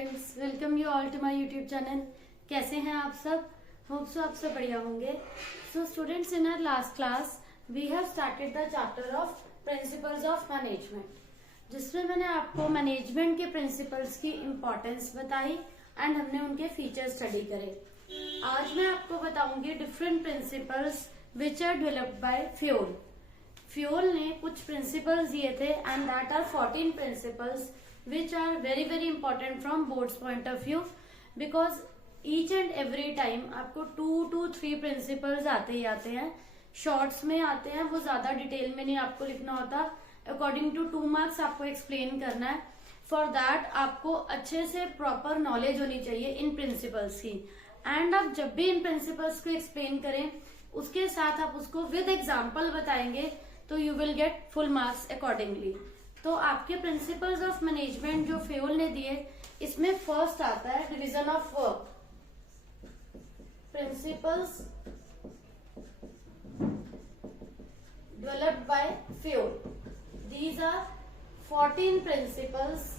Students, welcome you all to my YouTube channel. कैसे हैं आप सब? होप सो आप सब बढ़िया होंगे। So students, in our last class we have started the chapter of principles of management, जिसमें मैंने आपको मैनेजमेंट के प्रिंसिपल्स की इम्पोर्टेंस बताई एंड हमने उनके फीचर्स स्टडी करे। आज मैं आपको बताऊंगी different principles which are developed by Fayol. Fayol ने कुछ प्रिंसिपल्स दिए थे and that are 14 principles which are very very important from board's point of view, because each and every time आपको 2 to 3 principles आते ही आते हैं। शॉर्ट्स में आते हैं, वो ज्यादा डिटेल में नहीं आपको लिखना होता। अकॉर्डिंग टू 2 मार्क्स आपको एक्सप्लेन करना है। फॉर दैट आपको अच्छे से प्रॉपर नॉलेज होनी चाहिए इन प्रिंसिपल्स की। एंड आप जब भी इन प्रिंसिपल्स को एक्सप्लेन करें, उसके साथ आप उसको विद एग्जाम्पल बताएंगे तो you will get full marks accordingly. तो आपके प्रिंसिपल्स ऑफ मैनेजमेंट जो फ्योल ने दिए, इसमें फर्स्ट आता है division of work. Principles developed by Fayol, these are 14 principles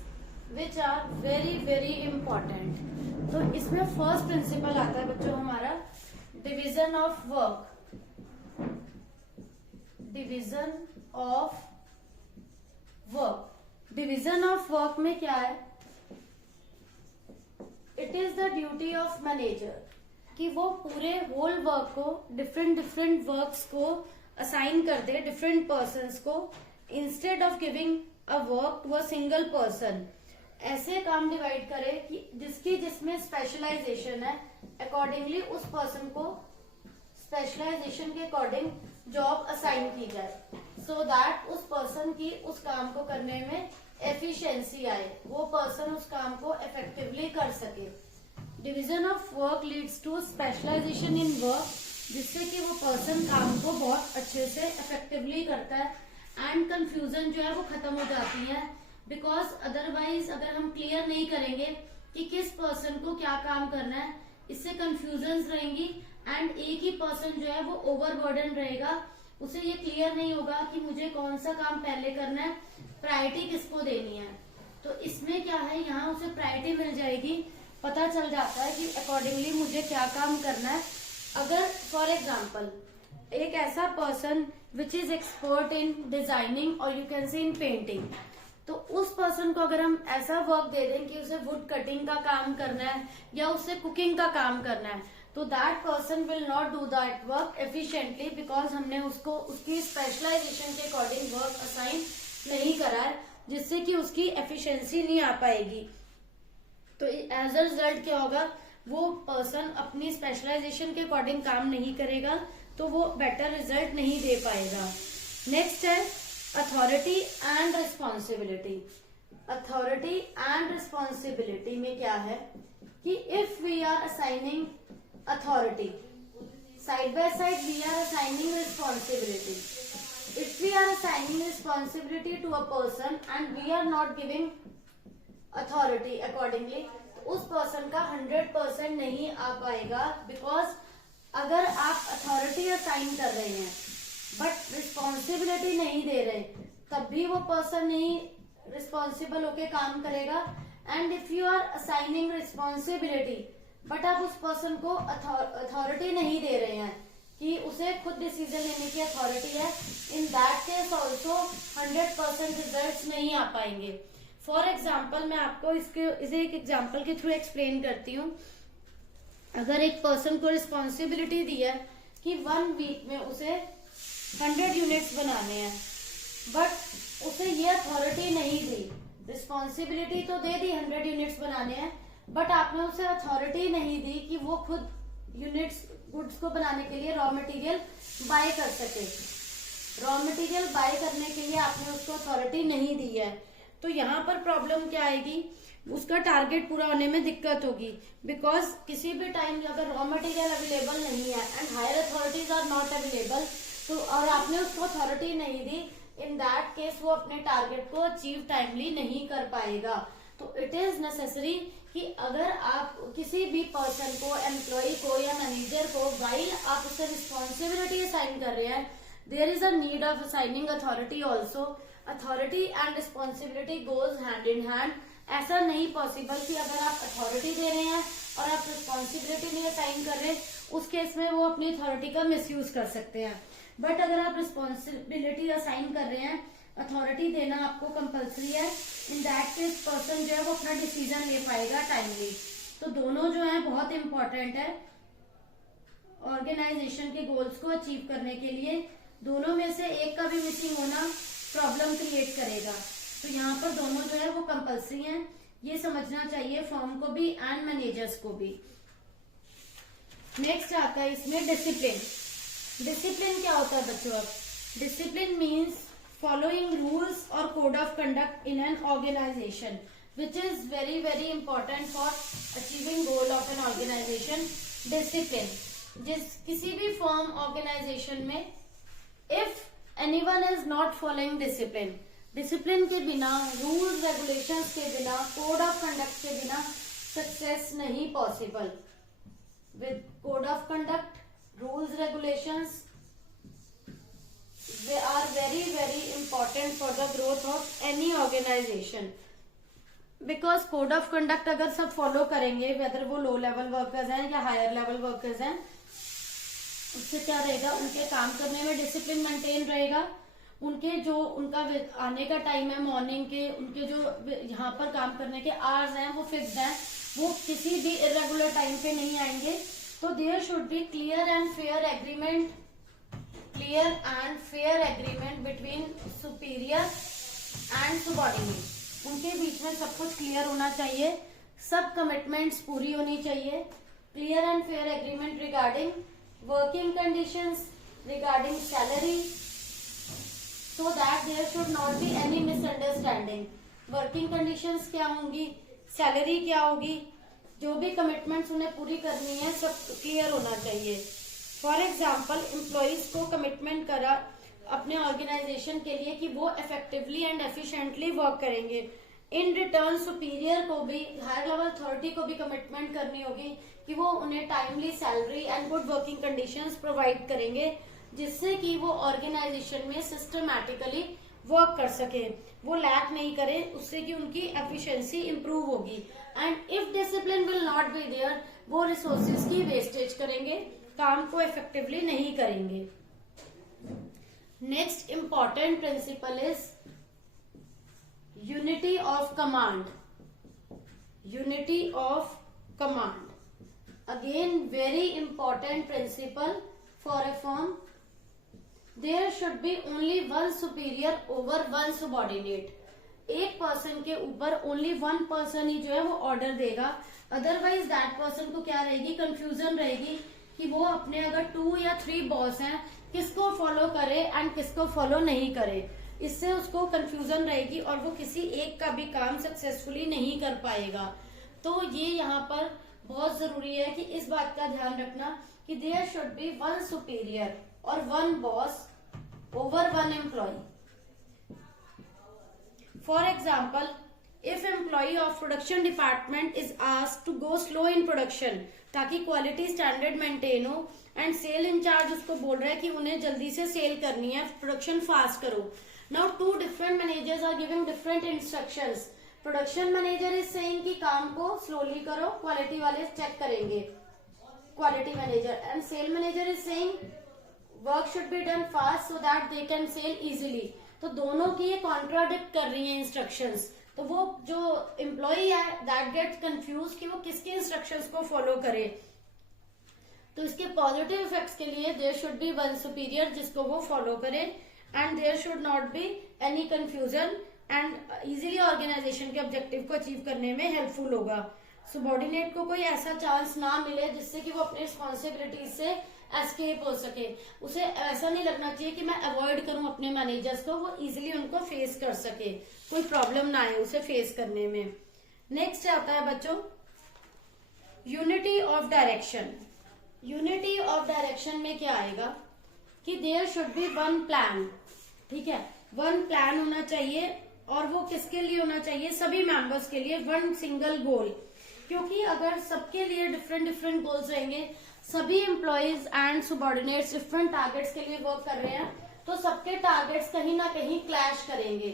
which are very very important. तो इसमें फर्स्ट प्रिंसिपल आता है बच्चों हमारा division of work. Division of work. Division of work में क्या है? It is the duty of manager कि वो पूरे होल वर्क को, डिफरेंट डिफरेंट वर्क्स को असाइन कर दे डिफरेंट पर्सन्स को, instead of giving a work to a single person. ऐसे काम डिवाइड करे कि जिसमें स्पेशलाइजेशन है, अकॉर्डिंगली उस पर्सन को स्पेशलाइजेशन के अकॉर्डिंग जॉब असाइन की जाए, सो दैट उस पर्सन की उस काम को करने में एफिशिएंसी आए, वो पर्सन उस काम को इफेक्टिवली कर सके। Division of work leads to specialisation in work, जिससे कि वो पर्सन काम को बहुत अच्छे से इफेक्टिवली करता है एंड कंफ्यूजन जो है वो खत्म हो जाती है। बिकॉज अदरवाइज अगर हम क्लियर नहीं करेंगे कि किस पर्सन को क्या काम करना है, इससे कंफ्यूजन रहेंगी एंड एक ही पर्सन जो है वो ओवरबर्डन रहेगा। उसे ये क्लियर नहीं होगा कि मुझे कौन सा काम पहले करना है, प्रायोरिटी किसको देनी है। तो इसमें क्या है, यहाँ उसे प्रायोरिटी मिल जाएगी, पता चल जाता है कि अकॉर्डिंगली मुझे क्या काम करना है। अगर फॉर एग्जाम्पल एक ऐसा person which is expert in designing और you can say in painting, तो उस पर्सन को अगर हम ऐसा वर्क दे दें कि उसे वुड कटिंग का काम करना है या उसे कुकिंग का काम करना है, तो that person will not do that work efficiently, because हमने उसको उसकी स्पेशलाइजेशन के अकॉर्डिंग वर्क असाइन नहीं करा है, जिससे कि उसकी एफिशिएंसी नहीं आ पाएगी। तो एज अ रिजल्ट क्या होगा, वो पर्सन अपनी स्पेशलाइजेशन के अकॉर्डिंग काम नहीं करेगा, तो वो बेटर रिजल्ट नहीं दे पाएगा। नेक्स्ट है authority and responsibility. Authority and responsibility में क्या है कि if we are assigning authority, side by side we are assigning responsibility. If we are assigning responsibility to a person and we are not giving authority accordingly, तो उस person का 100% नहीं आ पाएगा। Because अगर आप अथॉरिटी असाइन कर रहे हैं बट रिस्पॉन्सिबिलिटी नहीं दे रहे, तब भी वो पर्सन नहीं रिस्पॉन्सिबल होके काम करेगा। And if you are assigning responsibility but आप उस पर्सन को अथॉरिटी नहीं दे रहे हैं कि उसे खुद डिसीजन लेने की अथॉरिटी है, in that case also 100% result नहीं आ पाएंगे। फॉर एग्जाम्पल मैं आपको इसे एक एग्जाम्पल के थ्रू एक्सप्लेन करती हूँ। अगर एक पर्सन को रिस्पॉन्सिबिलिटी दी है कि 1 वीक में उसे 100 यूनिट्स बनाने हैं, बट उसे ये अथॉरिटी नहीं दी, रिस्पॉन्सिबिलिटी तो दे दी 100 यूनिट्स बनाने हैं, बट आपने उसे अथॉरिटी नहीं दी कि वो खुद यूनिट्स गुड्स को बनाने के लिए रॉ मटेरियल बाय कर सके। रॉ मटेरियल बाय करने के लिए आपने उसको अथॉरिटी नहीं दी है, तो यहाँ पर प्रॉब्लम क्या आएगी, उसका टारगेट पूरा होने में दिक्कत होगी। बिकॉज किसी भी टाइम अगर रॉ मटेरियल अवेलेबल नहीं है and higher authorities are not available, तो और आपने उसको अथॉरिटी नहीं दी, इन दैट केस वो अपने टारगेट को अचीव टाइमली नहीं कर पाएगा। तो इट इज नेसेसरी कि अगर आप किसी भी पर्सन को, एम्प्लॉय को या मैनेजर को, वाइल आप उसे रिस्पॉन्सिबिलिटी असाइन कर रहे हैं, there is a need of assigning authority also. Authority and responsibility goes hand in hand ऐसा नहीं पॉसिबल कि अगर आप अथॉरिटी दे रहे हैं और आप रिस्पॉन्सिबिलिटी नहीं असाइन कर रहे, उस केस में वो अपनी अथॉरिटी का मिसयूज कर सकते हैं। बट अगर आप रिस्पॉन्सिबिलिटी असाइन कर रहे हैं, अथॉरिटी देना आपको कंपलसरी है, इन दैट केस पर्सन जो है वो अपना डिसीजन ले पाएगा टाइमली। तो दोनों जो है बहुत इंपॉर्टेंट है ऑर्गेनाइजेशन के गोल्स को अचीव करने के लिए। दोनों में से एक का भी मिसिंग होना प्रॉब्लम क्रिएट करेगा। तो यहाँ पर दोनों जो है वो कंपलसरी हैं, ये समझना चाहिए फर्म को भी एंड मैनेजर्स को भी। नेक्स्ट आता है इसमें डिसिप्लिन। डिसिप्लिन क्या होता है बच्चों? अब डिसिप्लिन मीन्स फॉलोइंग रूल्स और code of conduct in an organisation which is very very important for achieving goal of an organisation. Discipline किसी भी फर्म ऑर्गेनाइजेशन में if anyone is not following discipline, discipline के बिना, rules regulations के बिना, code of conduct के बिना success नहीं possible. With code of conduct, rules regulations, they are very very important for the growth of any organization, because code of conduct अगर सब follow करेंगे, वेदर वो लो लेवल वर्कर्स हैं या higher level workers हैं, उससे क्या रहेगा, उनके काम करने में डिसिप्लिन मेंटेन रहेगा। उनके जो उनका आने का टाइम है मॉर्निंग के, उनके जो यहाँ पर काम करने के आवर्स हैं वो फिक्स्ड हैं, वो किसी भी इरेगुलर टाइम पे नहीं आएंगे। तो there should be clear and fair agreement between superior and subordinate. उनके बीच में सब कुछ क्लियर होना चाहिए, सब कमिटमेंट्स पूरी होनी चाहिए। Clear and fair agreement regarding working conditions, regarding salary, so that there should not be any misunderstanding। Working conditions क्या होंगी, सैलरी क्या होगी, जो भी कमिटमेंट्स उन्हें पूरी करनी है सब क्लियर होना चाहिए। फॉर एग्जाम्पल एम्प्लॉइज को कमिटमेंट करा अपने ऑर्गेनाइजेशन के लिए कि वो इफेक्टिवली एंड एफिशिएंटली वर्क करेंगे। इन रिटर्न सुपीरियर को भी, हायर लेवल अथॉरिटी को भी कमिटमेंट करनी होगी कि वो उन्हें timely salary and good working conditions provide करेंगे, जिससे कि वो ऑर्गेनाइजेशन में सिस्टमैटिकली वर्क कर सके, वो लैक नहीं करे, उससे कि उनकी एफिशिएंसी इंप्रूव होगी। And if discipline will not be there, वो रिसोर्सेज की वेस्टेज करेंगे, काम को इफेक्टिवली नहीं करेंगे। Next important principle is unity of command. Unity of command again very important principle for a firm. There should be only one superior over one subordinate। एक person के ऊपर ओनली वन पर्सन ही जो है वो order देगा, otherwise that person को क्या रहेगी, कंफ्यूजन रहेगी कि वो अपने अगर 2 या 3 बॉस हैं, किसको फॉलो करे एंड किसको फॉलो नहीं करे। इससे उसको कंफ्यूजन रहेगी और वो किसी एक का भी काम सक्सेसफुली नहीं कर पाएगा। तो ये यहाँ पर बहुत जरूरी है कि इस बात का ध्यान रखना कि there should be one superior और one boss over one employee। For example, if employee of production department is asked to go slow in production ताकि क्वालिटी स्टैंडर्ड मेंटेन हो, एंड सेल इंचार्ज उसको बोल रहा है कि उन्हें जल्दी से सेल करनी है, प्रोडक्शन फास्ट करो। Now 2 different managers are giving different instructions. Production manager is saying कि काम को स्लोली करो, क्वालिटी वाले चेक करेंगे, quality manager, and sale manager is saying work should be done fast so that they can sell easily. तो दोनों की ये कॉन्ट्राडिक्ट कर रही है इंस्ट्रक्शंस। तो वो जो एम्प्लॉई है दैट गेट्स कंफ्यूज कि वो किसके इंस्ट्रक्शंस को फॉलो करे। तो इसके पॉजिटिव इफेक्ट्स के लिए there should be one superior जिसको वो फॉलो करे, and there should not be any confusion, and easily organisation के ऑब्जेक्टिव को अचीव करने में हेल्पफुल होगा। सबऑर्डिनेट को कोई ऐसा चांस ना मिले जिससे कि वो अपनी रिस्पॉन्सिबिलिटी से एस्केप हो सके। उसे ऐसा नहीं लगना चाहिए कि मैं अवॉइड करूं अपने मैनेजर्स को, वो इजीली उनको फेस कर सके, कोई प्रॉब्लम ना आए उसे फेस करने में। नेक्स्ट आता है बच्चों unity of direction. Unity of direction में क्या आएगा कि there should be one plan. ठीक है, वन प्लान होना चाहिए, और वो किसके लिए होना चाहिए, सभी मेंबर्स के लिए, वन सिंगल गोल। क्योंकि अगर सबके लिए डिफरेंट डिफरेंट गोल्स रहेंगे, सभी employees and subordinates different targets के लिए वर्क कर रहे हैं, तो सबके टारगेट्स कहीं ना कहीं क्लैश करेंगे।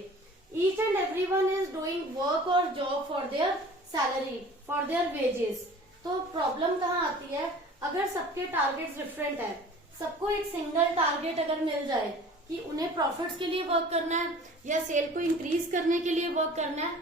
Each and everyone is doing work और job for their salary, for their wages. तो प्रॉब्लम कहाँ आती है, अगर सबके टारगेट्स डिफरेंट है, सबको एक सिंगल टारगेट अगर मिल जाए कि उन्हें प्रॉफिट्स के लिए वर्क करना है या सेल को इंक्रीज करने के लिए वर्क करना है,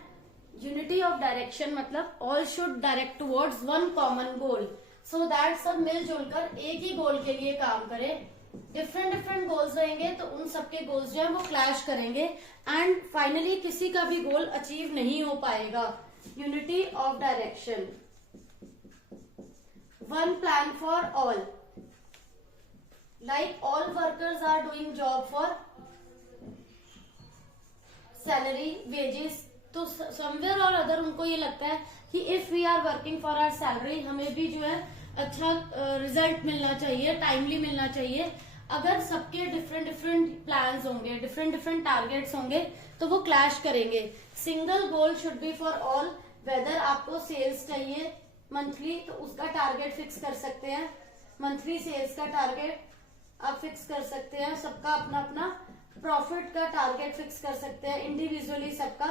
यूनिटी ऑफ डायरेक्शन मतलब all should direct towards one common goal, so that सब मिलजुल कर एक ही गोल के लिए काम करें। डिफरेंट डिफरेंट गोल्स रहेंगे तो उन सबके गोल्स जो है वो क्लैश करेंगे एंड फाइनली किसी का भी गोल अचीव नहीं हो पाएगा। Unity of direction, one plan for all, like all workers are doing job for salary wages, तो somewhere और अदर उनको ये लगता है कि if we are working for our salary हमें भी जो है अच्छा रिजल्ट मिलना चाहिए, टाइमली मिलना चाहिए। अगर सबके डिफरेंट डिफरेंट प्लान्स होंगे, डिफरेंट डिफरेंट टारगेट्स होंगे तो वो क्लैश करेंगे। Single goal should be for all, whether आपको सेल्स चाहिए मंथली तो उसका टारगेट फिक्स कर सकते हैं, मंथली सेल्स का टारगेट आप फिक्स कर सकते हैं, सबका अपना अपना प्रॉफिट का टारगेट फिक्स कर सकते हैं इंडिविजुअली सबका,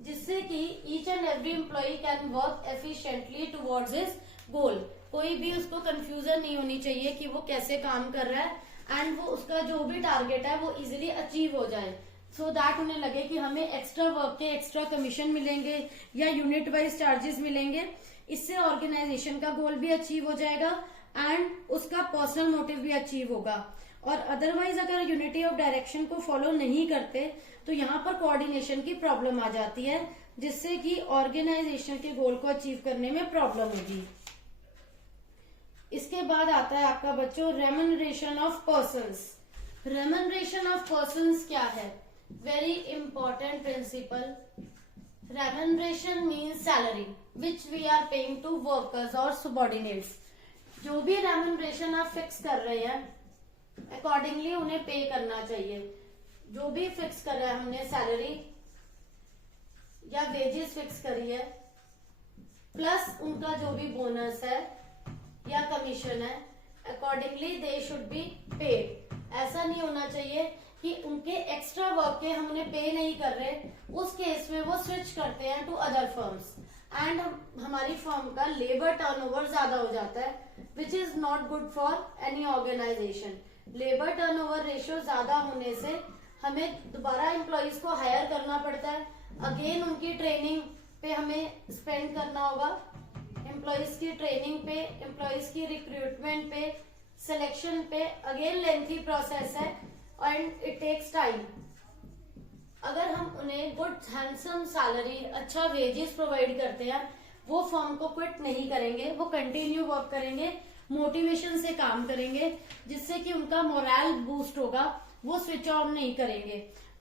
जिससे कि each and every employee can work efficiently towards his goal. कोई भी उसको कंफ्यूजन नहीं होनी चाहिए कि वो कैसे काम कर रहा है एंड वो उसका जो भी टारगेट है वो इजीली अचीव हो जाए, सो दैट उन्हें लगे कि हमें एक्स्ट्रा वर्क के एक्स्ट्रा कमीशन मिलेंगे या यूनिट वाइज चार्जेस मिलेंगे। इससे ऑर्गेनाइजेशन का गोल भी अचीव हो जाएगा एंड उसका पर्सनल मोटिव भी अचीव होगा। और अदरवाइज अगर यूनिटी ऑफ डायरेक्शन को फॉलो नहीं करते तो यहाँ पर कोऑर्डिनेशन की प्रॉब्लम आ जाती है, जिससे कि ऑर्गेनाइजेशन के गोल को अचीव करने में प्रॉब्लम होगी। इसके बाद आता है आपका बच्चों remuneration of persons. Remuneration of persons क्या है, very important principle. Remuneration means salary which we are paying to workers और सबॉर्डिनेट्स। जो भी रेम्यूनरेशन आप फिक्स कर रहे हैं अकॉर्डिंगली उन्हें पे करना चाहिए। जो भी फिक्स कर रहे हैं हमने सैलरी या वेजेस फिक्स करी है प्लस उनका जो भी बोनस है या कमीशन है accordingly they should be paid. ऐसा नहीं होना चाहिए कि उनके एक्स्ट्रा वर्क के हम उन्हें पे नहीं कर रहे, उस केस में वो स्विच करते हैं टू अदर फर्म्स एंड हमारी फर्म का लेबर टर्नओवर ज्यादा हो जाता है which is not good for any organisation. Labour turnover ratio ज्यादा होने से हमें दोबारा एम्प्लॉयज को हायर करना पड़ता है, अगेन उनकी ट्रेनिंग पे हमें स्पेंड करना होगा, एम्प्लॉयज की ट्रेनिंग पे, एम्प्लॉयज की रिक्रूटमेंट पे, सिलेक्शन पे, अगेन लेंथी प्रोसेस है एंड इट टेक्स टाइम। अगर हम उन्हें गुड हैंडसम सैलरी, अच्छा वेजेस प्रोवाइड करते हैं, वो फर्म को क्विट नहीं करेंगे, वो कंटिन्यू वर्क करेंगे, मोटिवेशन से काम करेंगे, जिससे कि उनका मोरल बूस्ट होगा, वो स्विच ऑन नहीं करेंगे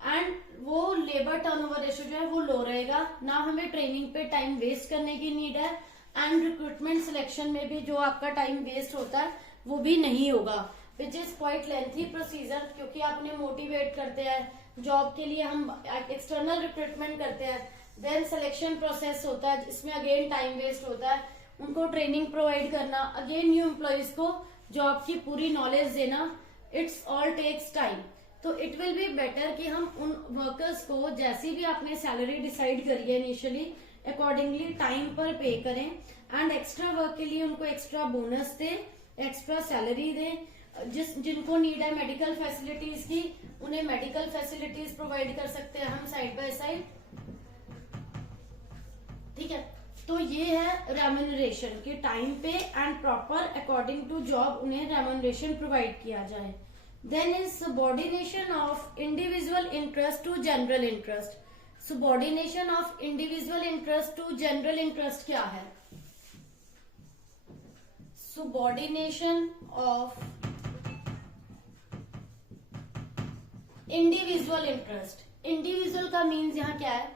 एंड वो लेबर टर्नओवर रेशियो जो है वो लो रहेगा। ना हमें ट्रेनिंग पे टाइम वेस्ट करने की नीड है एंड रिक्रूटमेंट सिलेक्शन में भी जो आपका टाइम वेस्ट होता है वो भी नहीं होगा, which is quite lengthy procedure, क्योंकि आप उन्हें मोटिवेट करते हैं जॉब के लिए, हम एक्सटर्नल रिक्रूटमेंट करते हैं, देन सिलेक्शन प्रोसेस होता है जिसमें अगेन टाइम वेस्ट होता है, उनको ट्रेनिंग प्रोवाइड करना, अगेन न्यू एम्प्लॉयज को जॉब की पूरी नॉलेज देना, इट्स ऑल टेक्स टाइम। तो इट विल बी बेटर कि हम उन वर्कर्स को जैसी भी आपने सैलरी डिसाइड करी है इनिशियली अकॉर्डिंगली टाइम पर पे करें एंड एक्स्ट्रा वर्क के लिए उनको एक्स्ट्रा बोनस दे, एक्स्ट्रा सैलरी दे। जिनको नीड है मेडिकल फैसिलिटीज की उन्हें मेडिकल फैसिलिटीज प्रोवाइड कर सकते हैं हम साइड बाय साइड, ठीक है। तो ये है रेम्यूनरेशन कि टाइम पे and proper according to job उन्हें रेम्यूनरेशन प्रोवाइड किया जाए। Then is subordination of individual interest to general interest. Subordination of individual interest to general interest क्या है? Subordination of individual interest. Individual का मीन्स यहाँ क्या है,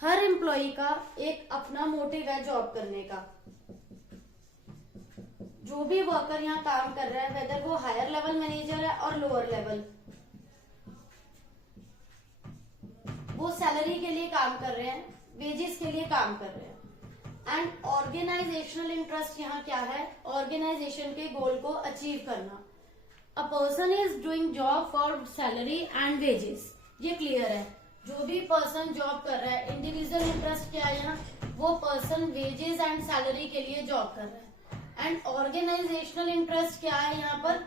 हर एम्प्लॉय का एक अपना मोटिव है जॉब करने का। जो भी वर्कर यहाँ काम कर रहा है, वेदर वो हायर लेवल मैनेजर है और लोअर लेवल, वो सैलरी के लिए काम कर रहे हैं, वेजेस के लिए काम कर रहे हैं। एंड ऑर्गेनाइजेशनल इंटरेस्ट यहाँ क्या है, ऑर्गेनाइजेशन के गोल को अचीव करना। A person is doing job for salary and wages, ये क्लियर है। जो भी पर्सन जॉब कर रहा है, इंडिविजुअल इंटरेस्ट क्या है यहाँ, वो पर्सन वेजेस एंड सैलरी के लिए जॉब कर रहा है। एंड ऑर्गेनाइजेशनल इंटरेस्ट क्या है यहाँ पर,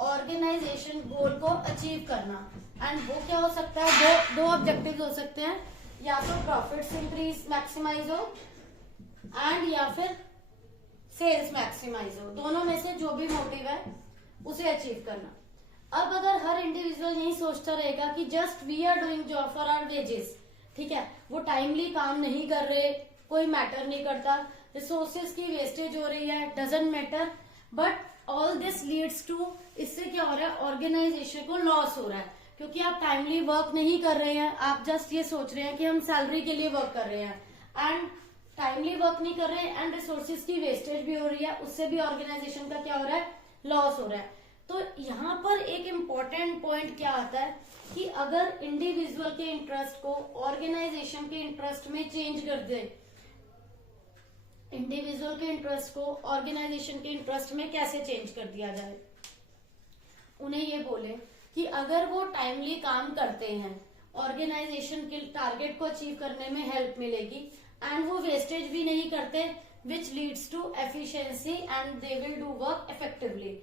ऑर्गेनाइजेशन गोल को अचीव करना। एंड वो क्या हो सकता है, दो ऑब्जेक्टिव हो सकते हैं, या तो प्रॉफिट्स इंक्रीज मैक्सिमाइज हो एंड या फिर सेल्स मैक्सिमाइज हो। दोनों में से जो भी मोटिव है उसे अचीव करना। अब अगर हर इंडिविजुअल यही सोचता रहेगा कि just we are doing job for our wages, ठीक है, वो टाइमली काम नहीं कर रहे, कोई मैटर नहीं करता, रिसोर्सेज की वेस्टेज हो रही है, doesn't matter, but all this leads to, इससे क्या हो रहा है, ऑर्गेनाइजेशन को लॉस हो रहा है, क्योंकि आप टाइमली वर्क नहीं कर रहे हैं, आप जस्ट ये सोच रहे हैं कि हम सैलरी के लिए वर्क कर रहे हैं एंड टाइमली वर्क नहीं कर रहे हैं, एंड रिसोर्सेज की वेस्टेज भी हो रही है, उससे भी ऑर्गेनाइजेशन का क्या हो रहा है, लॉस हो रहा है। तो यहाँ पर एक इम्पोर्टेंट पॉइंट क्या आता है कि अगर इंडिविजुअल के इंटरेस्ट को ऑर्गेनाइजेशन के इंटरेस्ट में चेंज कर दे, इंडिविजुअल के इंटरेस्ट को ऑर्गेनाइजेशन के इंटरेस्ट में कैसे चेंज कर दिया जाए। उन्हें ये बोले कि अगर वो टाइमली काम करते हैं, ऑर्गेनाइजेशन के टारगेट को अचीव करने में हेल्प मिलेगी, एंड वो वेस्टेज भी नहीं करते, which leads to efficiency and they will do work effectively.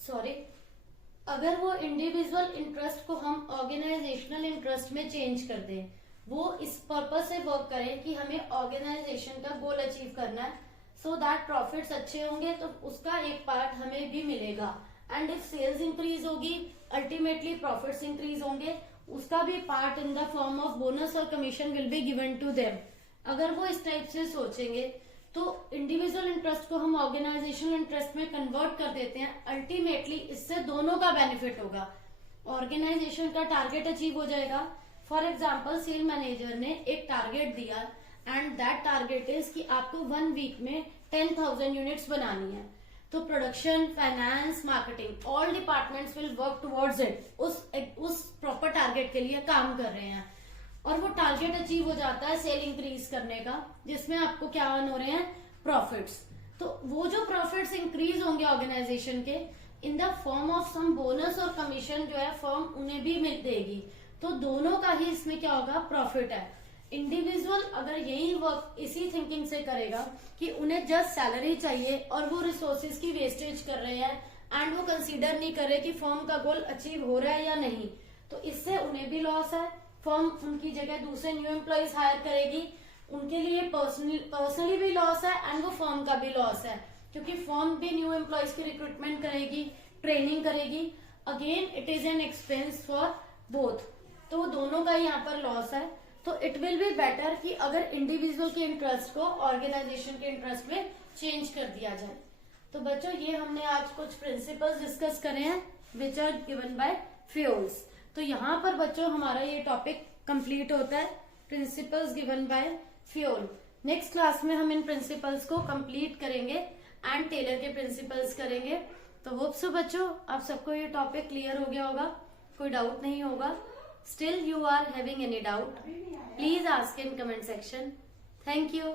Sorry, अगर वो इंडिविजुअल इंटरेस्ट को हम ऑर्गेनाइजेशनल इंटरेस्ट में चेंज कर दें, वो इस पर्पज से वर्क करें कि हमें ऑर्गेनाइजेशन का गोल अचीव करना है, सो दैट प्रॉफिट्स अच्छे होंगे तो उसका एक पार्ट हमें भी मिलेगा, एंड इफ सेल्स इंक्रीज होगी अल्टीमेटली प्रॉफिट्स इंक्रीज होंगे, उसका भी part in the form of bonus और commission will be given to them. अगर वो इस टाइप से सोचेंगे तो इंडिविजुअल इंटरेस्ट को हम ऑर्गेनाइजेशनल इंटरेस्ट में कन्वर्ट कर देते हैं, अल्टीमेटली इससे दोनों का बेनिफिट होगा, ऑर्गेनाइजेशन का टारगेट अचीव हो जाएगा। फॉर एग्जाम्पल, सेल मैनेजर ने एक टारगेट दिया एंड दैट टारगेट इज कि आपको 1 वीक में 10,000 यूनिट्स बनानी है, तो production, finance, marketing, all departments will work towards it, उस प्रॉपर टारगेट के लिए काम कर रहे हैं, और वो टारगेट अचीव हो जाता है सेल इंक्रीज करने का, जिसमें आपको क्या अर्न हो रहे हैं, प्रॉफिट्स। तो वो जो प्रॉफिट्स इंक्रीज होंगे ऑर्गेनाइजेशन के in the form of some bonus और कमीशन जो है फर्म उन्हें भी मिल देगी, तो दोनों का ही इसमें क्या होगा, प्रॉफिट है। इंडिविजुअल अगर यही वर्क इसी थिंकिंग से करेगा कि उन्हें जस्ट सैलरी चाहिए और वो रिसोर्सेज की वेस्टेज कर रहे हैं एंड वो कंसीडर नहीं कर रहे कि फर्म का गोल अचीव हो रहा है या नहीं, तो इससे उन्हें भी लॉस है, फर्म उनकी जगह दूसरे न्यू एम्प्लॉइज हायर करेगी, उनके लिए पर्सनली भी लॉस है एंड वो फर्म का भी लॉस है, क्योंकि फर्म भी न्यू एम्प्लॉइज की रिक्रूटमेंट करेगी, ट्रेनिंग करेगी, again it is an expense for both, तो दोनों का यहाँ पर लॉस है। तो इट विल बी बेटर कि अगर इंडिविजुअल के इंटरेस्ट को ऑर्गेनाइजेशन के इंटरेस्ट में चेंज कर दिया जाए। तो बच्चों, ये हमने आज कुछ प्रिंसिपल्स डिस्कस करे हैं which are given by Fayol. तो यहाँ पर बच्चों हमारा ये टॉपिक कंप्लीट होता है, principles given by fuel. Next class में हम इन प्रिंसिपल्स को कंप्लीट करेंगे एंड टेलर के प्रिंसिपल्स करेंगे। तो होप सो बच्चों आप सबको ये टॉपिक क्लियर हो गया होगा, कोई डाउट नहीं होगा। Still you are having any doubt, please ask in comment section. Thank you.